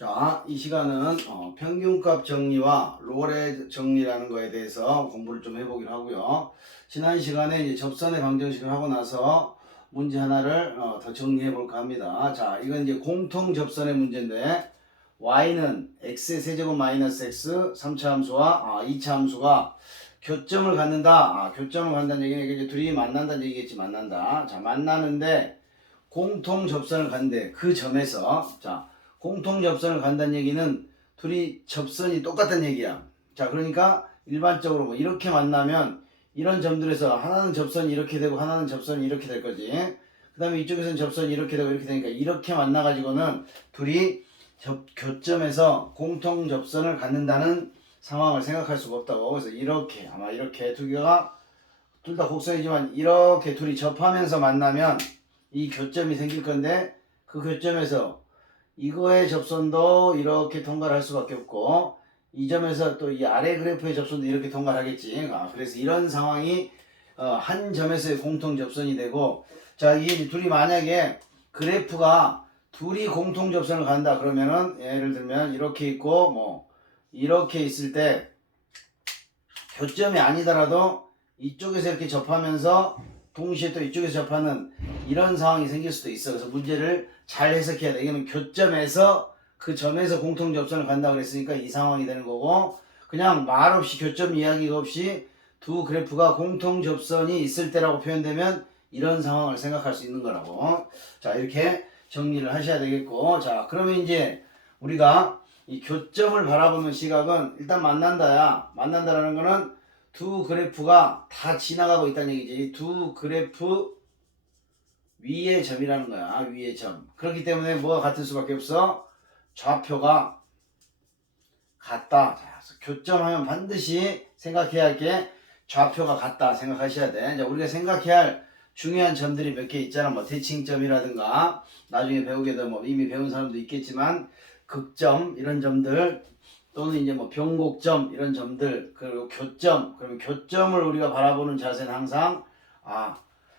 자, 이 시간은 평균값 정리와 로레 정리라는 거에 대해서 공부를 좀 해보기로 하고요. 지난 시간에 이제 접선의 방정식을 하고 나서 문제 하나를 더 정리해 볼까 합니다. 자, 이건 이제 공통 접선의 문제인데 y는 x의 세제곱 마이너스 x 3차 함수와 2차 함수가 교점을 갖는다. 교점을 갖는다는 얘기는 이제 둘이 만난다는 얘기겠지. 만난다. 자, 만나는데 공통 접선을 갖는데 그 점에서 공통 접선을 간다는 얘기는 둘이 접선이 똑같다는 얘기야. 자, 그러니까 일반적으로 뭐 이렇게 만나면 이런 점들에서 하나는 접선이 이렇게 되고 하나는 접선이 이렇게 될 거지. 그 다음에 이쪽에서는 접선이 이렇게 되고 이렇게 되니까 이렇게 만나가지고는 둘이 교점에서 공통 접선을 갖는다는 상황을 생각할 수가 없다고. 그래서 이렇게 아마 이렇게 두 개가 둘 다 곡선이지만 이렇게 둘이 접하면서 만나면 이 교점이 생길 건데 그 교점에서 이거의 접선도 이렇게 통과를 할 수밖에 없고 이 점에서 또 이 아래 그래프의 접선도 이렇게 통과를 하겠지. 그래서 이런 상황이 한 점에서의 공통 접선이 되고, 자, 이 둘이 만약에 그래프가 둘이 공통 접선을 간다 그러면은 예를 들면 이렇게 있고 뭐 이렇게 있을 때 교점이 아니더라도 이쪽에서 이렇게 접하면서 동시에 또 이쪽에서 접하는 이런 상황이 생길 수도 있어. 그래서 문제를 잘 해석해야 돼. 이거는 교점에서 그 점에서 공통 접선을 간다 그랬으니까 이 상황이 되는 거고, 그냥 말 없이 교점 이야기가 없이 두 그래프가 공통 접선이 있을 때라고 표현되면 이런 상황을 생각할 수 있는 거라고. 자, 이렇게 정리를 하셔야 되겠고, 자, 그러면 이제 우리가 이 교점을 바라보는 시각은 일단 만난다야. 만난다라는 거는 두 그래프가 다 지나가고 있다는 얘기지. 두 그래프 위의 점이라는 거야. 위의 점. 그렇기 때문에 뭐가 같을 수밖에 없어? 좌표가 같다. 자, 교점하면 반드시 생각해야 할 게 좌표가 같다 생각하셔야 돼. 이제 우리가 생각해야 할 중요한 점들이 몇 개 있잖아. 뭐 대칭점이라든가 나중에 배우게 되면 뭐 이미 배운 사람도 있겠지만 극점 이런 점들, 또는 이제 뭐 변곡점 이런 점들, 그리고 교점. 그러면 교점을 우리가 바라보는 자세는 항상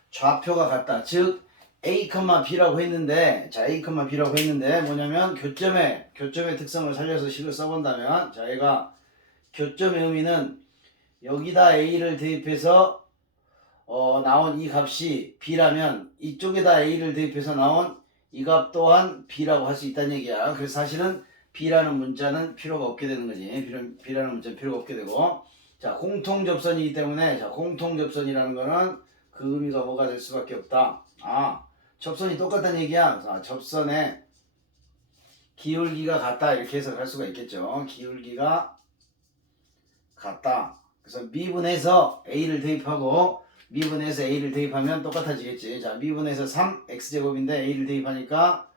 좌표가 같다. 즉 A, B라고 했는데, 자, A, B라고 했는데 뭐냐면 교점의 특성을 살려서 식을 써본다면, 자, 얘가 교점의 의미는 여기다 A를 대입해서 나온 이 값이 B라면 이쪽에다 A를 대입해서 나온 이 값 또한 B라고 할 수 있다는 얘기야. 그래서 사실은 B라는 문자는 필요가 없게 되는 거지. B라는 문자는 필요가 없게 되고, 자, 공통 접선이기 때문에, 자, 공통 접선이라는 거는 그 의미가 뭐가 될 수밖에 없다. 접선이 똑같다는 얘기야. 자, 접선의 기울기가 같다 이렇게 해석할 수가 있겠죠. 기울기가 같다. 그래서 미분해서 A를 대입하고 미분해서 A를 대입하면 똑같아지겠지. 자, 미분해서 3x제곱인데 A를 대입하니까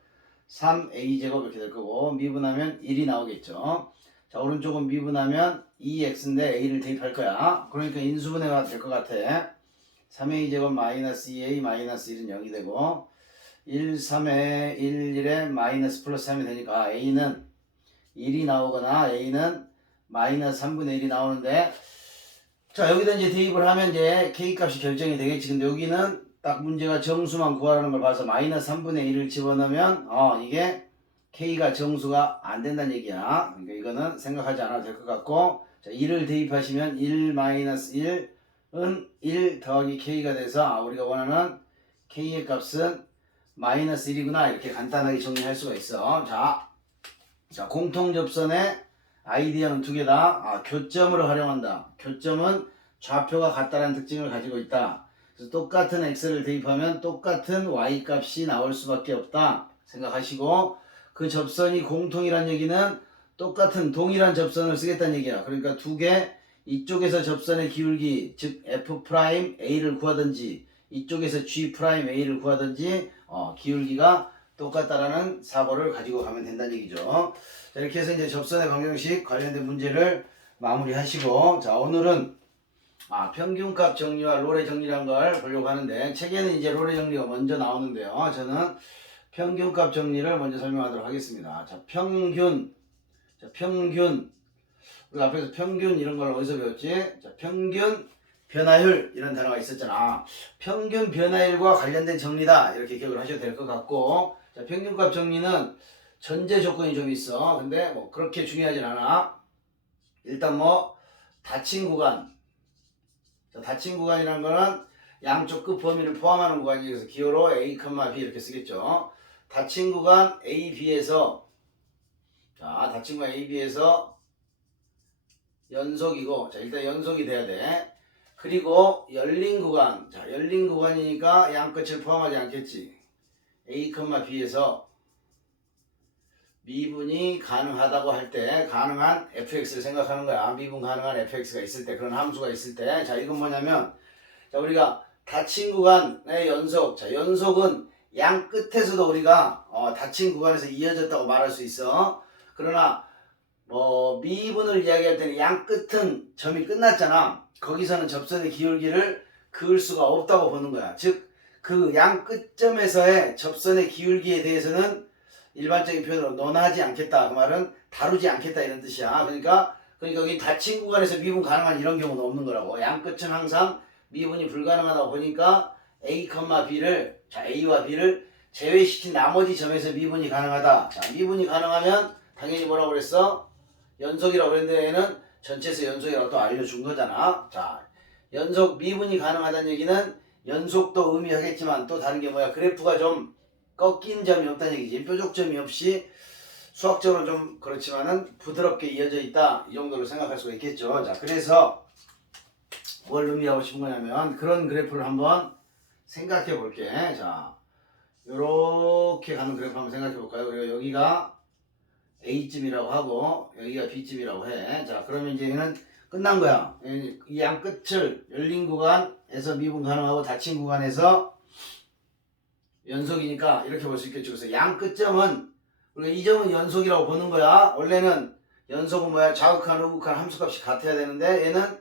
3a제곱 이렇게 될 거고, 미분하면 1이 나오겠죠. 자, 오른쪽은 미분하면 2x인데 a를 대입할 거야. 그러니까 인수분해가 될 것 같아. 3a제곱 마이너스 2a 마이너스 1은 0이 되고 1, 3에 1, 1에 마이너스 플러스 3이 되니까 a는 1이 나오거나 a는 마이너스 3분의 1이 나오는데, 자, 여기다 이제 대입을 하면 이제 k값이 결정이 되겠지. 근데 여기는 딱 문제가 정수만 구하라는 걸 봐서 마이너스 3분의 1을 집어넣으면 이게 k가 정수가 안 된다는 얘기야. 그러니까 이거는 생각하지 않아도 될 것 같고, 자, 1을 대입하시면 1 마이너스 1은 1 더하기 k가 돼서 우리가 원하는 k의 값은 마이너스 1이구나 이렇게 간단하게 정리할 수가 있어. 자, 공통접선의 아이디어는 두 개다. 교점으로 활용한다. 교점은 좌표가 같다는 특징을 가지고 있다. 그래서 똑같은 x를 대입하면 똑같은 y 값이 나올 수밖에 없다 생각하시고, 그 접선이 공통이란 얘기는 똑같은 동일한 접선을 쓰겠다는 얘기야. 그러니까 두 개, 이쪽에서 접선의 기울기 즉 f'A를 구하든지 이쪽에서 g'A를 구하든지 기울기가 똑같다라는 사고를 가지고 가면 된다는 얘기죠. 자, 이렇게 해서 이제 접선의 방정식 관련된 문제를 마무리하시고, 자, 오늘은 평균값 정리와 로레 정리란 걸 보려고 하는데, 책에는 이제 로레 정리가 먼저 나오는데요. 저는 평균값 정리를 먼저 설명하도록 하겠습니다. 자, 평균. 우리가 앞에서 평균 이런 걸 어디서 배웠지? 자, 평균 변화율 이런 단어가 있었잖아. 평균 변화율과 관련된 정리다 이렇게 기억을 하셔도 될 것 같고, 자, 평균값 정리는 전제 조건이 좀 있어. 근데 뭐 그렇게 중요하진 않아. 일단 뭐 닫힌 구간. 자, 닫힌 구간이라는 거는 양쪽 끝 범위를 포함하는 구간이 그래서 기호로 A, B 이렇게 쓰겠죠. 닫힌 구간 A, B에서 자, 닫힌 구간 A, B에서 연속이고 자, 일단 연속이 돼야 돼. 그리고 열린 구간. 자, 열린 구간이니까 양 끝을 포함하지 않겠지. A, B에서 미분이 가능하다고 할 때 가능한 fx를 생각하는 거야. 미분 가능한 fx가 있을 때 그런 함수가 있을 때 자 이건 뭐냐면 자 우리가 닫힌 구간의 연속 자 연속은 양 끝에서도 우리가 닫힌 구간에서 이어졌다고 말할 수 있어. 그러나 미분을 이야기할 때는 양 끝은 점이 끝났잖아. 거기서는 접선의 기울기를 그을 수가 없다고 보는 거야. 즉 그 양 끝점에서의 접선의 기울기에 대해서는 일반적인 표현으로 논하지 않겠다. 그 말은 다루지 않겠다 이런 뜻이야. 그러니까 여기 닫힌 구간에서 미분 가능한 이런 경우는 없는 거라고. 양 끝은 항상 미분이 불가능하다고 보니까 A, B를 자 A와 B를 제외시킨 나머지 점에서 미분이 가능하다. 자 미분이 가능하면 당연히 뭐라고 그랬어? 연속이라고 그랬는데 얘는 전체에서 연속이라고 또 알려준 거잖아. 자 연속 미분이 가능하다는 얘기는 연속도 의미하겠지만 또 다른 게 뭐야? 그래프가 좀 꺾인 점이 없다는 얘기지. 뾰족점이 없이 수학적으로 좀 그렇지만은 부드럽게 이어져 있다. 이 정도로 생각할 수가 있겠죠. 자, 그래서 뭘 의미하고 싶은 거냐면 그런 그래프를 한번 생각해 볼게. 자, 요렇게 가는 그래프 한번 생각해 볼까요? 그리고 여기가 A쯤이라고 하고 여기가 B쯤이라고 해. 자, 그러면 이제 얘는 끝난 거야. 이 양 끝을 열린 구간에서 미분 가능하고 닫힌 구간에서 연속이니까 이렇게 볼 수 있겠죠. 그래서 양 끝점은 우리가 이 점은 연속이라고 보는 거야. 원래는 연속은 뭐야? 자극한, 우극한 함수값이 같아야 되는데 얘는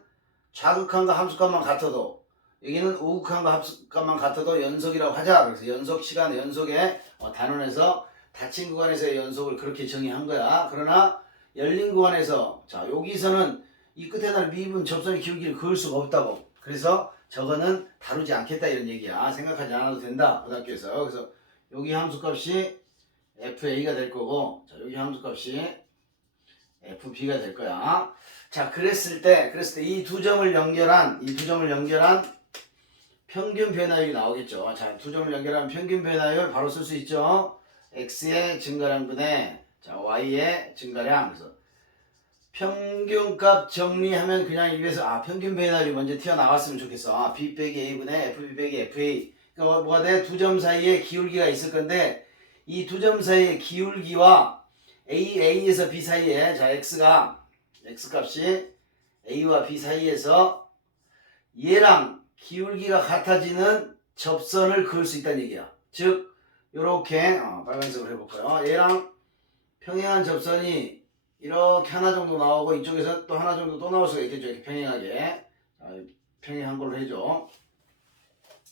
자극한과 함수값만 같아도 여기는 우극한과 함수값만 같아도 연속이라고 하자. 그래서 연속 시간, 연속의 단원에서 닫힌 구간에서의 연속을 그렇게 정의한 거야. 그러나 열린 구간에서 자 여기서는 이 끝에다 미분 접선의 기울기를 그을 수가 없다고. 그래서 저거는 다루지 않겠다 이런 얘기야. 생각하지 않아도 된다. 고등학교에서. 그래서 여기 함수값이 FA가 될 거고 자 여기 함수값이 FB가 될 거야. 자 그랬을 때 이 두 점을 연결한 평균 변화율이 나오겠죠. 자 두 점을 연결한 평균 변화율 바로 쓸 수 있죠. X의 증가량분의 자 Y의 증가량. 그래서 평균값 정리하면 그냥 입에서 평균 변화율이 먼저 튀어나왔으면 좋겠어. B 빼기 A분의 FB 빼기 FA. 그러니까 뭐가 돼? 두 점 사이에 기울기가 있을 건데 이 두 점 사이의 기울기와 A에서 B 사이에 자 X값이 A와 B 사이에서 얘랑 기울기가 같아지는 접선을 그을 수 있다는 얘기야. 즉 요렇게 빨간색으로 해볼까요? 얘랑 평행한 접선이 이렇게 하나 정도 나오고 이쪽에서 또 하나 정도 또 나올 수가 있겠죠. 이렇게 평행하게. 자, 평행한 걸로 해줘.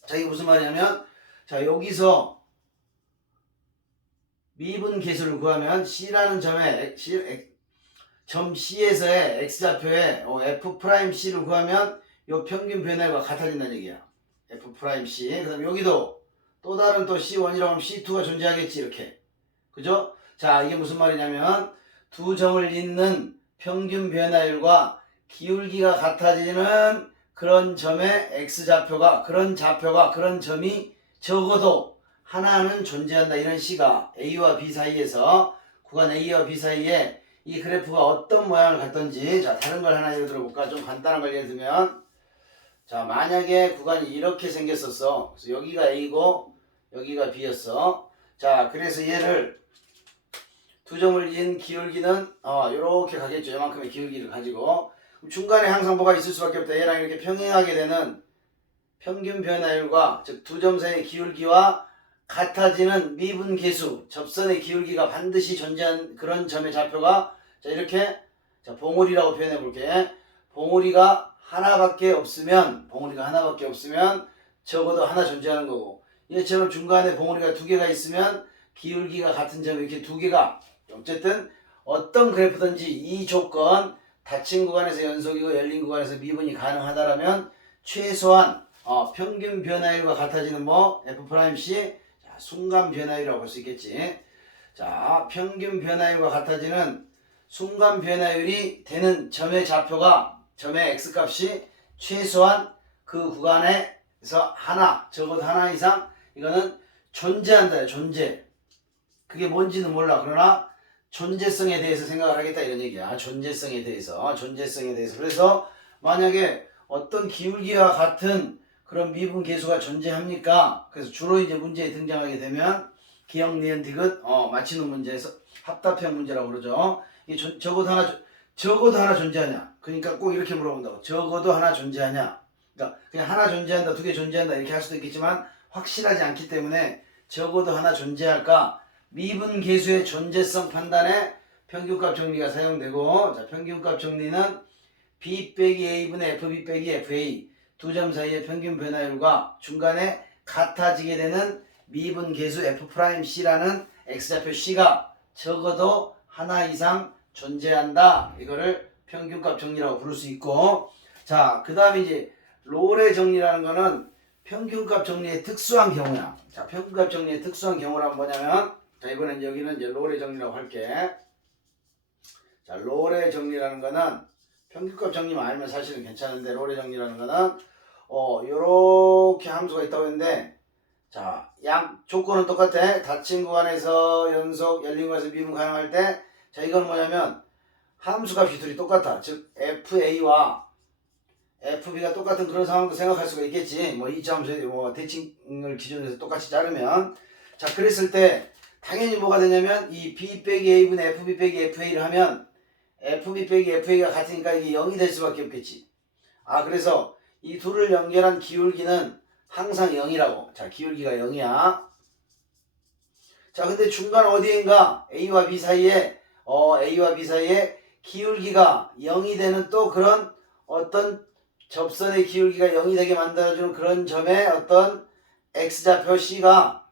자, 이게 무슨 말이냐면 자, 여기서 미분 계수를 구하면 C라는 점 C에서의 X좌표의 F'C를 구하면 요 평균 변화가 같아진다는 얘기야. F'C. 그 다음에 여기도 또 다른 또 C1이라고 하면 C2가 존재하겠지. 이렇게. 그죠? 자, 이게 무슨 말이냐면 두 점을 잇는 평균 변화율과 기울기가 같아지는 그런 점의 X좌표가 그런 점이 적어도 하나는 존재한다. 이런 C가 A와 B 사이에서 구간 A와 B 사이에 이 그래프가 어떤 모양을 갖던지 자 다른 걸 하나 예를 들어볼까? 좀 간단한 걸 예를 들면 자 만약에 구간이 이렇게 생겼었어. 그래서 여기가 A고 여기가 B였어. 자 그래서 얘를 두 점을 잇은 기울기는 요렇게 가겠죠. 요만큼의 기울기를 가지고 중간에 항상 뭐가 있을 수밖에 없다. 얘랑 이렇게 평행하게 되는 평균 변화율과 즉 두 점 사이의 기울기와 같아지는 미분 계수 접선의 기울기가 반드시 존재한 그런 점의 좌표가 자 이렇게 자 봉우리라고 표현해 볼게. 봉우리가 하나밖에 없으면 적어도 하나 존재하는 거고 얘처럼 중간에 봉우리가 두 개가 있으면 기울기가 같은 점이 이렇게 두 개가 어쨌든 어떤 그래프든지 이 조건 닫힌 구간에서 연속이고 열린 구간에서 미분이 가능하다라면 최소한 평균 변화율과 같아지는 F'C 자, 순간 변화율이라고 볼 수 있겠지. 자, 평균 변화율과 같아지는 순간 변화율이 되는 점의 좌표가 점의 x값이 최소한 그 구간에서 하나, 적어도 하나 이상 이거는 존재한다. 존재. 그게 뭔지는 몰라. 그러나 존재성에 대해서 생각을 하겠다 이런 얘기야. 존재성에 대해서. 그래서 만약에 어떤 기울기와 같은 그런 미분 계수가 존재합니까? 그래서 주로 이제 문제에 등장하게 되면 기억, 니은, 디귿 맞히는 문제에서 합답형 문제라고 그러죠. 이게 적어도 하나 존재하냐? 그러니까 꼭 이렇게 물어본다고. 적어도 하나 존재하냐? 그러니까 그냥 하나 존재한다, 두 개 존재한다 이렇게 할 수도 있겠지만 확실하지 않기 때문에 적어도 하나 존재할까? 미분 계수의 존재성 판단에 평균값 정리가 사용되고, 자, 평균값 정리는 B 빼기 A분의 FB 빼기 FA 두 점 사이의 평균 변화율과 중간에 같아지게 되는 미분 계수 F'C라는 X좌표 C가 적어도 하나 이상 존재한다. 이거를 평균값 정리라고 부를 수 있고, 자, 그 다음에 이제 롤의 정리라는 거는 평균값 정리의 특수한 경우야. 자, 평균값 정리의 특수한 경우란 뭐냐면, 자, 이번엔 여기는 이제 롤의 정리라고 할게. 자, 롤의 정리라는 거는 평균값 정리만 알면 사실은 괜찮은데, 롤의 정리라는 거는 요렇게 함수가 있다고 했는데, 자, 양 조건은 똑같아. 닫힌 구간에서 연속, 열린 구간에서 미분 가능할 때, 자, 이건 뭐냐면 함수 값이 둘이 똑같아. 즉 FA와 FB가 똑같은 그런 상황도 생각할 수가 있겠지. 뭐 이차 함수의 대칭을 기준으로 해서 똑같이 자르면, 자, 그랬을 때 당연히 뭐가 되냐면 이 B 빼기 A분의 FB 빼기 FA를 하면 FB 빼기 FA가 같으니까 이게 0이 될 수밖에 없겠지. 아, 그래서 이 둘을 연결한 기울기는 항상 0이라고. 자, 기울기가 0이야. 자, 근데 중간 어디인가 A와 B 사이에 기울기가 0이 되는 또 그런 어떤 접선의 기울기가 0이 되게 만들어주는 그런 점에 어떤 X좌표 C가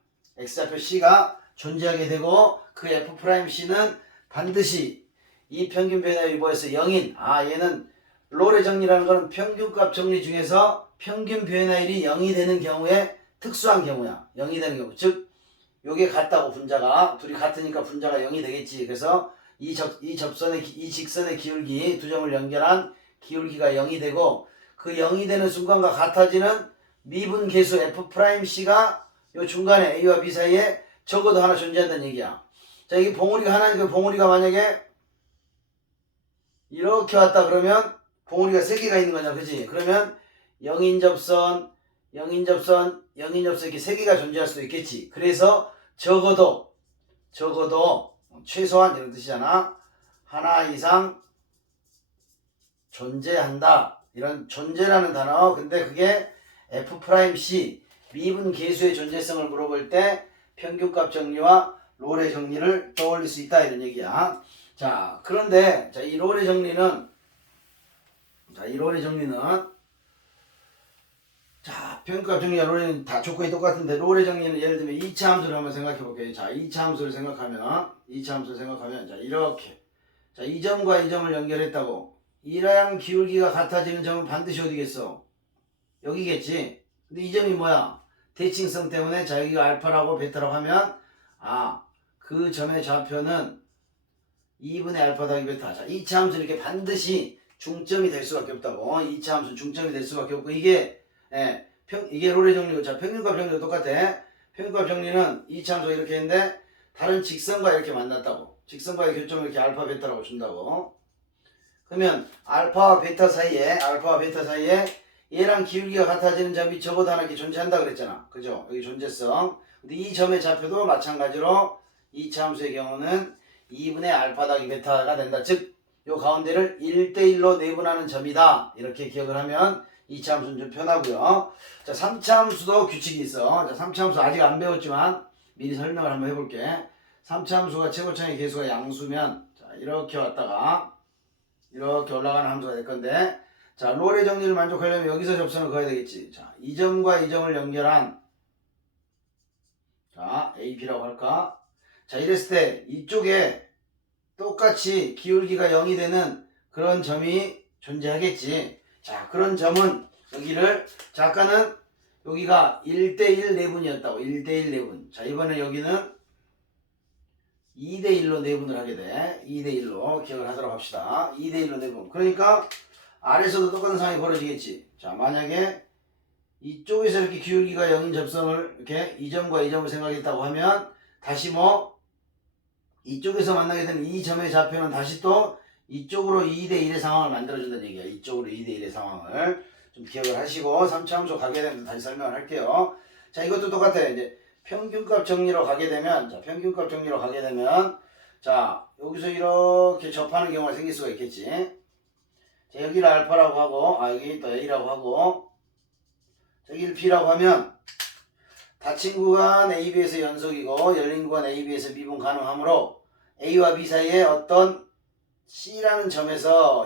존재하게 되고, 그 F'C는 반드시 이 평균 변화율이 뭐였어? 0인. 아, 얘는 롤의 정리라는 거는 평균값 정리 중에서 평균 변화율이 0이 되는 경우에 특수한 경우야. 0이 되는 경우. 즉 요게 같다고, 분자가 둘이 같으니까 분자가 0이 되겠지. 그래서 이 직선의 기울기 두 점을 연결한 기울기가 0이 되고, 그 0이 되는 순간과 같아지는 미분 계수 F'C가 요 중간에 A와 B 사이에 적어도 하나 존재한다는 얘기야. 자, 이게 봉우리가 하나니까 봉우리가 만약에 이렇게 왔다 그러면 봉우리가 3개가 있는 거냐, 그지? 그러면 0인 접선 이렇게 3개가 존재할 수도 있겠지. 그래서 적어도 최소한 이런 뜻이잖아. 하나 이상 존재한다. 이런 존재라는 단어. 근데 그게 F'C 미분 계수의 존재성을 물어볼 때 평균값 정리와 롤의 정리를 떠올릴 수 있다 이런 얘기야. 자, 그런데 이 롤의 정리는 평균값 정리와 롤의 다 조건이 똑같은데, 롤의 정리는 예를 들면 2차 함수를 한번 생각해 볼게요. 자, 2차 함수를 생각하면 자, 이렇게. 자, 이 점과 이 점을 연결했다고. 이랑 기울기가 같아지는 점은 반드시 어디겠어? 여기겠지. 근데 이 점이 뭐야? 대칭성 때문에, 자, 여기가 알파라고 베타라고 하면, 아, 그 점의 좌표는 2분의 알파 더하기 베타. 자, 2차 함수는 이렇게 반드시 중점이 될 수밖에 없다고. 2차 함수는 중점이 될 수밖에 없고, 이게 롤의 정리고, 자, 평균값 정리도 똑같아. 평균값 정리는 2차 함수가 이렇게 했는데, 다른 직선과 이렇게 만났다고. 직선과의 교점을 이렇게 알파 베타라고 준다고. 그러면 알파와 베타 사이에 얘랑 기울기가 같아지는 점이 적어도 하나 이렇게 존재한다 그랬잖아. 그죠? 여기 존재성. 근데 이 점의 좌표도 마찬가지로 2차 함수의 경우는 2분의 알파 더하기 베타가 된다. 즉, 요 가운데를 1대1로 내분하는 점이다. 이렇게 기억을 하면 2차 함수는 좀 편하고요. 자, 3차 함수도 규칙이 있어. 자, 3차 함수 아직 안 배웠지만 미리 설명을 한번 해볼게. 3차 함수가 최고차의 계수가 양수면, 자, 이렇게 왔다가 이렇게 올라가는 함수가 될 건데, 자, 롤의 정리를 만족하려면 여기서 접선을 그어야 되겠지. 자, 이 점과 이 점을 연결한, 자, AP라고 할까? 자, 이랬을 때 이쪽에 똑같이 기울기가 0이 되는 그런 점이 존재하겠지. 자, 그런 점은 여기를, 자, 아까는 여기가 1대1 내분이었다고. 1대1 내분. 자, 이번에 여기는 2대1로 내분을 하게 돼. 2대1로 기억을 하도록 합시다. 2대1로 내분. 그러니까 아래에서도 똑같은 상황이 벌어지겠지. 자, 만약에 이쪽에서 이렇게 기울기가 0인 접선을 이렇게 이 점과 이 점을 생각했다고 하면 다시 뭐 이쪽에서 만나게 되는 이 점의 좌표는 다시 또 이쪽으로 2대1의 상황을 만들어준다는 얘기야. 이쪽으로 2대1의 상황을 좀 기억을 하시고 3차 함수 가게 되면 다시 설명을 할게요. 자, 이것도 똑같아요. 이제 평균값 정리로 가게 되면, 자, 평균값 정리로 가게 되면, 자, 여기서 이렇게 접하는 경우가 생길 수가 있겠지. 자, 여기를 알파라고 하고, 여기 또 A라고 하고, 여기를 B라고 하면, 닫힌 구간 AB에서 연속이고, 열린 구간 AB에서 미분 가능하므로, A와 B 사이에 어떤 C라는 점에서,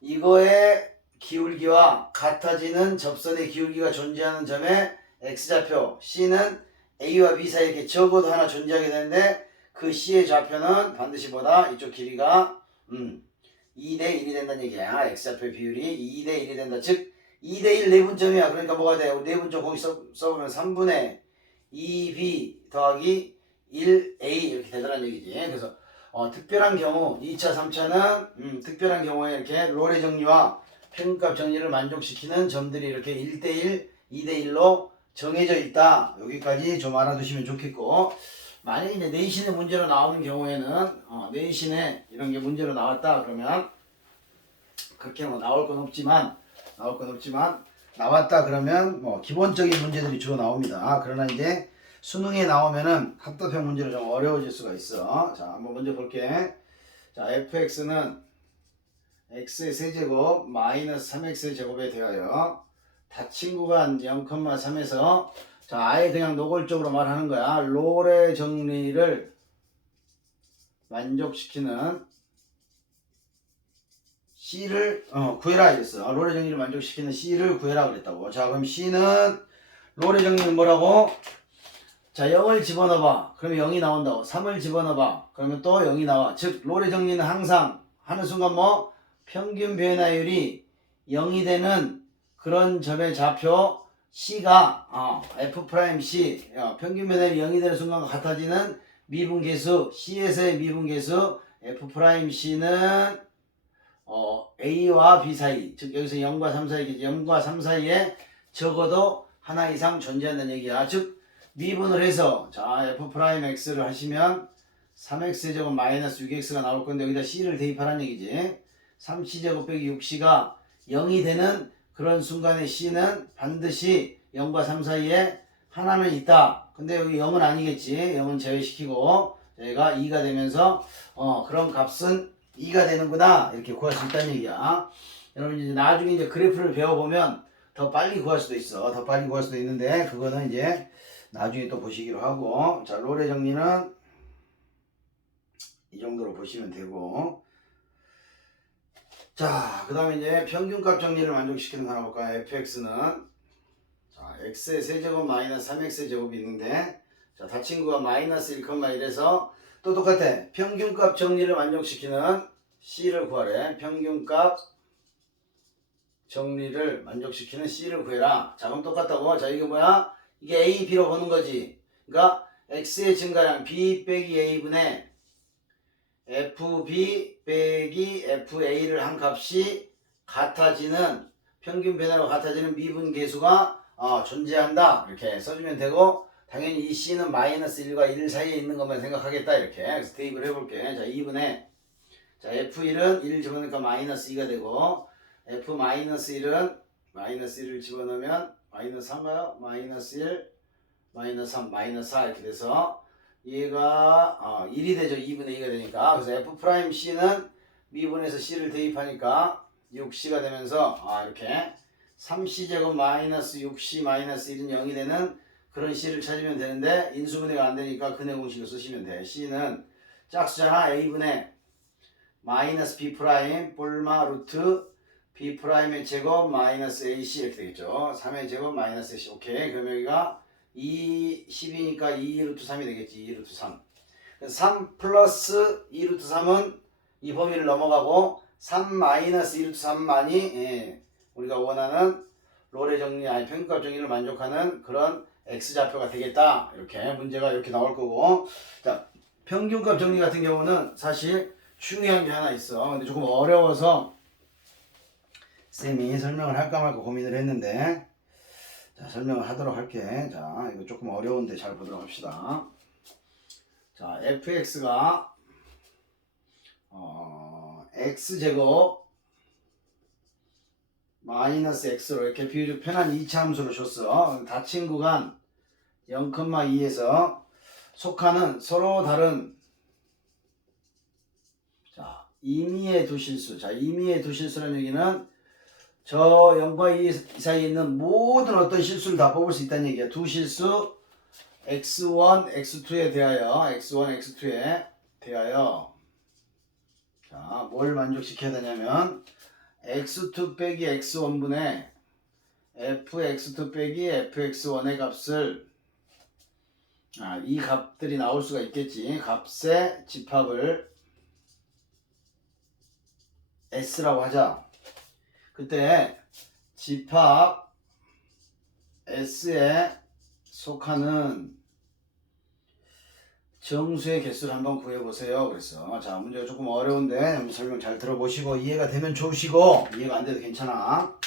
이거의 기울기와 같아지는 접선의 기울기가 존재하는 점의 X좌표 C는 A와 B 사이에 이렇게 적어도 하나 존재하게 되는데 그 C의 좌표는 반드시 보다 이쪽 길이가 2대1이 된다는 얘기야. X좌표 비율이 2대1이 된다. 즉 2대1 내분점이야. 그러니까 뭐가 돼? 내분점 거기 써보면 3분의 2B 더하기 1A 이렇게 되더라는 얘기지. 그래서 특별한 경우 2차, 3차는 특별한 경우에 이렇게 롤의 정리와 평균값 정리를 만족시키는 점들이 이렇게 1대1, 2대1로 정해져 있다. 여기까지 좀 알아두시면 좋겠고, 만약에 이제 내신의 문제로 나오는 경우에는 내신에 이런 게 문제로 나왔다 그러면 그렇게 뭐 나올 건 없지만 나왔다 그러면 뭐 기본적인 문제들이 주로 나옵니다. 그러나 이제 수능에 나오면은 합법형 문제로 좀 어려워질 수가 있어. 자, 한번 먼저 볼게. 자, fx는 x의 세제곱 마이너스 3x의 제곱에 대하여 닫힌 구간 0,3에서 자, 아예 그냥 노골적으로 말하는 거야. 롤의 정리를 만족시키는 C를 구해라 이랬어. 롤의 정리를 만족시키는 C를 구해라 그랬다고. 자, 그럼 C는 롤의 정리는 뭐라고? 자, 0을 집어넣어봐. 그러면 0이 나온다고. 3을 집어넣어봐. 그러면 또 0이 나와. 즉 롤의 정리는 항상 하는 순간 뭐 평균 변화율이 0이 되는 그런 점의 좌표 C가 F'C 평균 변화율이 0이 되는 순간과 같아지는 미분계수 C에서의 미분계수 F'C는 A와 B 사이, 즉 여기서 0과 3 사이겠지. 0과 3 사이에 적어도 하나 이상 존재한다는 얘기야. 즉 미분을 해서 자 F'X를 하시면 3x제곱 마이너스 6x가 나올 건데 여기다 C를 대입하라는 얘기지. 3C제곱 빼기 6C가 0이 되는 그런 순간에 C는 반드시 0과 3 사이에 하나는 있다. 근데 여기 0은 아니겠지. 0은 제외시키고 얘가 2가 되면서 그런 값은 2가 되는구나. 이렇게 구할 수 있다는 얘기야. 여러분 이제 나중에 이제 그래프를 배워보면 더 빨리 구할 수도 있어. 더 빨리 구할 수도 있는데 그거는 이제 나중에 또 보시기로 하고. 자, 롤의 정리는 이 정도로 보시면 되고. 자, 그 다음에 이제 평균값 정리를 만족시키는 거 하나 볼까요? fx는 자, x의 세제곱 마이너스 3x의 제곱이 있는데 자, 닫힌 구가 마이너스 1,1에서 또 똑같아. 평균값 정리를 만족시키는 C를 구하래. 평균값 정리를 만족시키는 C를 구해라. 자, 그럼 똑같다고. 자, 이게 뭐야? 이게 A, B로 보는 거지. 그러니까 X의 증가량 B 빼기 A분의 FB 빼기 FA를 한 값이 같아지는 평균 변화로 같아지는 미분 계수가 존재한다. 이렇게 써주면 되고 당연히 이 C는 마이너스 1과 1 사이에 있는 것만 생각하겠다. 이렇게. 그래서 대입을 해볼게. 자, 2분의 자, F1은 1을 집어넣으니까 마이너스 2가 되고 F 마이너스 1은 마이너스 1을 집어넣으면 마이너스 3가요? 마이너스 1, 마이너스 3, 마이너스 4 이렇게 돼서 얘가 1이 되죠. 2분의 2가 되니까. 그래서 F'C는 미분에서 C를 대입하니까 6C가 되면서 이렇게 3C제곱 마이너스 6C 마이너스 1은 0이 되는 그런 C를 찾으면 되는데 인수분해가 안 되니까 근해 공식을 쓰시면 돼. C는 짝수잖아. A분의 마이너스 B 프라임 뿔마 루트 B 프라임의 제곱 마이너스 AC 이렇게 되겠죠. 3의 제곱 마이너스 AC. 오케이. 그럼 여기가 2, 10이니까 2 루트 3이 되겠지. 2 루트 3. 3 플러스 2 루트 3은 이 범위를 넘어가고 3 마이너스 2 루트 3만이 우리가 원하는 롤의 정리, 평균값 정리를 만족하는 그런 X좌표가 되겠다. 이렇게 문제가 이렇게 나올 거고. 자, 평균값 정리 같은 경우는 사실 중요한 게 하나 있어. 근데 조금 어려워서 쌤이 설명을 할까 말까 고민을 했는데, 자, 설명을 하도록 할게. 자, 이거 조금 어려운데 잘 보도록 합시다. 자, fx가 x제곱 마이너스 x로 이렇게 비교적 편한 2차 함수로 줬어. 닫힌 구간 0,2에서 속하는 서로 다른 자, 임의의 두 실수. 자, 임의의 두 실수라는 얘기는 저 0과 2 사이에 있는 모든 어떤 실수를 다 뽑을 수 있다는 얘기야. 두 실수 x1, x2에 대하여 x1, x2에 대하여 자, 뭘 만족시켜야 되냐면 x2 빼기 x1분의 fx2 빼기 fx1의 값을 이 값들이 나올 수가 있겠지. 값의 집합을 S라고 하자. 그때 집합 S에 속하는 정수의 개수를 한번 구해보세요. 그랬어. 자, 문제가 조금 어려운데 한번 설명 잘 들어보시고 이해가 되면 좋으시고 이해가 안 돼도 괜찮아.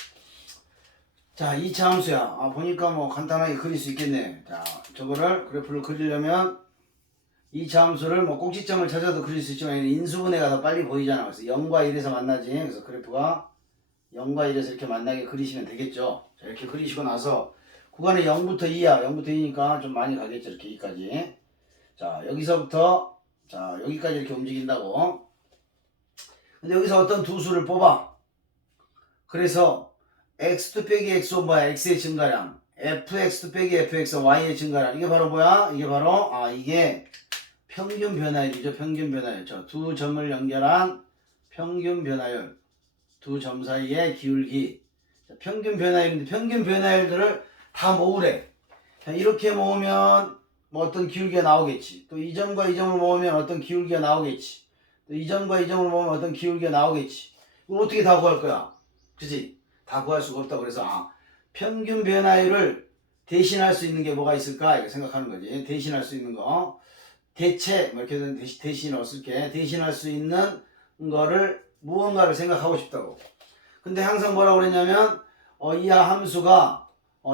자, 2차 함수야. 보니까 뭐 간단하게 그릴 수 있겠네. 자, 저거를 그래프를 그리려면 2차 함수를 뭐 꼭지점을 찾아도 그릴 수 있지만 인수분해가 더 빨리 보이잖아. 그래서 0과 1에서 만나지. 그래서 그래프가 0과 1에서 이렇게 만나게 그리시면 되겠죠. 자, 이렇게 그리시고 나서 구간이 0부터 2야. 0부터 2니까 좀 많이 가겠죠. 이렇게 2까지. 자, 여기서부터 자, 여기까지 이렇게 움직인다고. 근데 여기서 어떤 두 수를 뽑아. 그래서 x2 빼기 x1 뭐야? x의 증가량. fx2 빼기 fx1 y의 증가량. 이게 바로 뭐야? 이게 바로 이게 평균 변화율이죠. 평균 모양이죠. 평균 변화율. 두 점을 연결한 평균 변화율. 두 점 사이의 기울기. 자, 평균 변화율인데 평균 변화율들을 다 모으래. 자, 이렇게 모으면 뭐 어떤 기울기가 나오겠지. 또 이 점과 이 점을 모으면 어떤 기울기가 나오겠지. 또 이 점과 이 점을 모으면 어떤 기울기가 나오겠지. 이걸 어떻게 다 구할 거야? 그치? 다 구할 수가 없다. 그래서 평균 변화율을 대신할 수 있는 게 뭐가 있을까? 이렇게 생각하는 거지. 대신할 수 있는 거. 대체 뭐 이렇게 대신을 쓸게. 대신할 수 있는 거를 무언가를 생각하고 싶다고. 근데 항상 뭐라고 그랬냐면 이하 함수가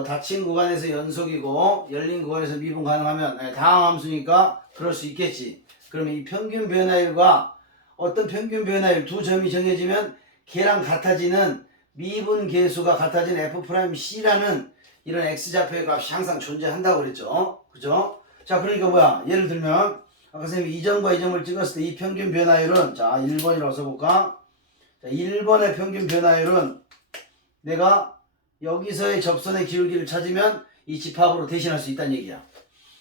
닫힌 구간에서 연속이고 열린 구간에서 미분 가능하면 다항 함수니까 그럴 수 있겠지. 그러면 이 평균 변화율과 어떤 평균 변화율 두 점이 정해지면 걔랑 같아지는 미분 계수가 같아진 f'C라는 이런 x좌표의 값이 항상 존재한다고 그랬죠. 그죠? 자, 그러니까 뭐야? 예를 들면 아까 선생님이 이 점과 이 점을 찍었을 때 이 평균 변화율은 자, 1번이라고 써볼까? 자, 1번의 평균 변화율은 내가 여기서의 접선의 기울기를 찾으면 이 집합으로 대신할 수 있다는 얘기야.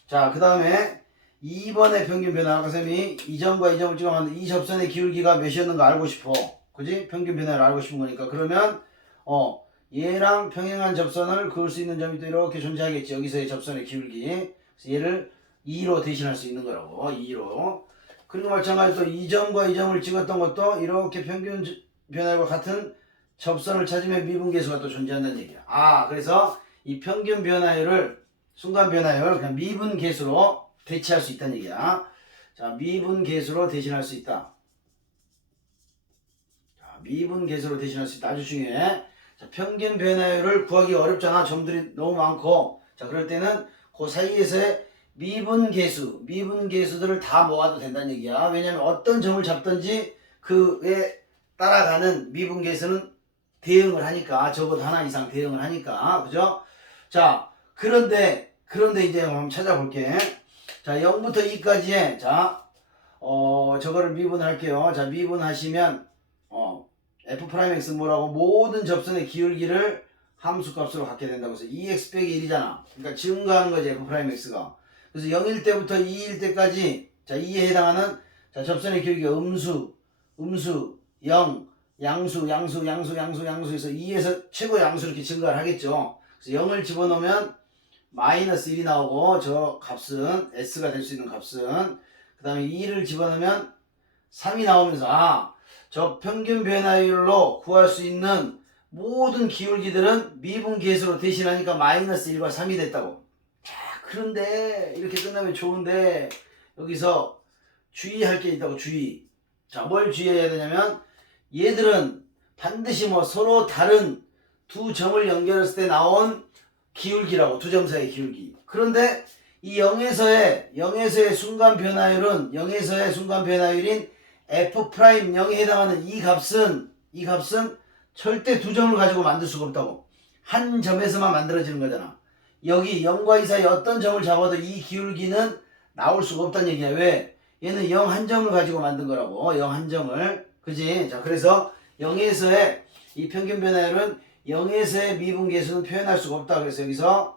자, 그 다음에 2번의 평균 변화. 아까 선생님이 이 점과 이 점을 찍어봤는데 이 접선의 기울기가 몇이었는가 알고 싶어. 그지? 평균 변화를 알고 싶은 거니까. 그러면 얘랑 평행한 접선을 그을 수 있는 점이 또 이렇게 존재하겠지. 여기서의 접선의 기울기. 그래서 얘를 2로 대신할 수 있는 거라고. 2로. 그리고 마찬가지로 또 이 점과 이 점을 찍었던 것도 이렇게 평균 변화율과 같은 접선을 찾으면 미분계수가 또 존재한다는 얘기야. 그래서 이 평균 변화율을 순간 변화율 그냥 미분계수로 대체할 수 있다는 얘기야. 자, 미분계수로 대신할 수 있다. 자, 미분계수로 대신할 수 있다. 아주 중요해. 자, 평균 변화율을 구하기 어렵잖아. 점들이 너무 많고. 자, 그럴 때는 그 사이에서의 미분계수들을 다 모아도 된다는 얘기야. 왜냐면 어떤 점을 잡든지 그에 따라가는 미분계수는 대응을 하니까, 적어도 하나 이상 대응을 하니까, 그죠? 자, 그런데 이제 한번 찾아볼게. 자, 0부터 2까지의, 자, 저거를 미분할게요. 자, 미분하시면, f'x 뭐라고? 모든 접선의 기울기를 함수값으로 갖게 된다고 해서 2x 빼기 1이잖아. 그러니까 증가하는 거지, f'x가. 그래서 0일 때부터 2일 때까지, 자, 2에 해당하는, 자, 접선의 기울기가 음수, 0, 양수 해서 2에서 최고 양수 이렇게 증가를 하겠죠. 그래서 0을 집어넣으면 마이너스 1이 나오고 저 값은 S가 될 수 있는 값은 그 다음에 2를 집어넣으면 3이 나오면서 저 평균 변화율로 구할 수 있는 모든 기울기들은 미분계수로 대신하니까 마이너스 1과 3이 됐다고. 그런데 이렇게 끝나면 좋은데 여기서 주의할 게 있다고. 주의. 자, 뭘 주의해야 되냐면 얘들은 반드시 뭐 서로 다른 두 점을 연결했을 때 나온 기울기라고. 두 점 사이의 기울기. 그런데 이 0에서의 순간 변화율은 0에서의 순간 변화율인 F'0에 해당하는 이 값은 절대 두 점을 가지고 만들 수가 없다고. 한 점에서만 만들어지는 거잖아. 여기 0과 2 사이 어떤 점을 잡아도 이 기울기는 나올 수가 없다는 얘기야. 왜? 얘는 0 한 점을 가지고 만든 거라고. 0 한 점을. 그지? 자, 그래서 0에서의 이 평균 변화율은 0에서의 미분계수는 표현할 수가 없다. 그래서 여기서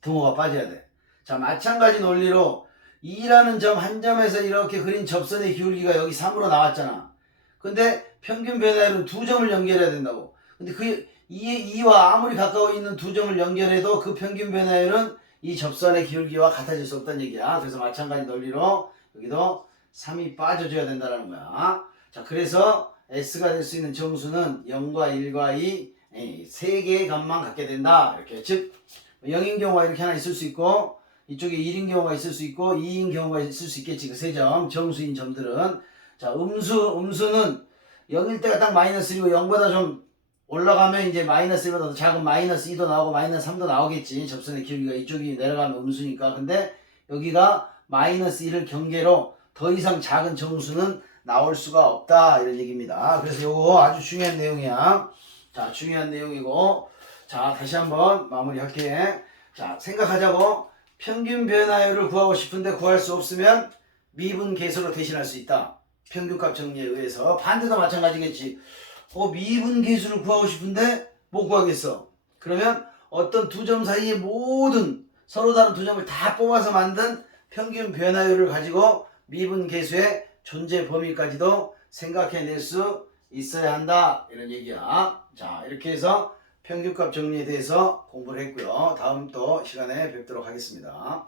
등호가 빠져야 돼. 자, 마찬가지 논리로 2라는 점 한 점에서 이렇게 그린 접선의 기울기가 여기 3으로 나왔잖아. 근데 평균 변화율은 두 점을 연결해야 된다고. 근데 그 2와 아무리 가까워 있는 두 점을 연결해도 그 평균 변화율은 이 접선의 기울기와 같아질 수 없다는 얘기야. 그래서 마찬가지 논리로 여기도 3이 빠져줘야 된다는 거야. 자, 그래서 S가 될 수 있는 정수는 0과 1과 2, 세 개의 값만 갖게 된다. 이렇게. 즉 0인 경우가 이렇게 하나 있을 수 있고, 이쪽에 1인 경우가 있을 수 있고, 2인 경우가 있을 수 있겠지. 그 세 점, 정수인 점들은. 자, 음수는 0일 때가 딱 마이너스 1이고 0보다 좀 올라가면 이제 마이너스 1보다 더 작은 마이너스 2도 나오고 마이너스 3도 나오겠지. 접선의 기울기가 이쪽이 내려가면 음수니까. 근데 여기가 마이너스 1을 경계로 더 이상 작은 정수는 나올 수가 없다. 이런 얘기입니다. 그래서 요거 아주 중요한 내용이야. 자, 중요한 내용이고. 자, 다시 한번 마무리할게. 자, 생각하자고. 평균 변화율을 구하고 싶은데 구할 수 없으면 미분계수로 대신할 수 있다. 평균값 정리에 의해서. 반대도 마찬가지겠지. 미분계수를 구하고 싶은데 못 구하겠어. 그러면 어떤 두 점 사이의 모든 서로 다른 두 점을 다 뽑아서 만든 평균 변화율을 가지고 미분계수의 존재 범위까지도 생각해낼 수 있어야 한다. 이런 얘기야. 자, 이렇게 해서 평균값 정리에 대해서 공부를 했고요. 다음 또 시간에 뵙도록 하겠습니다.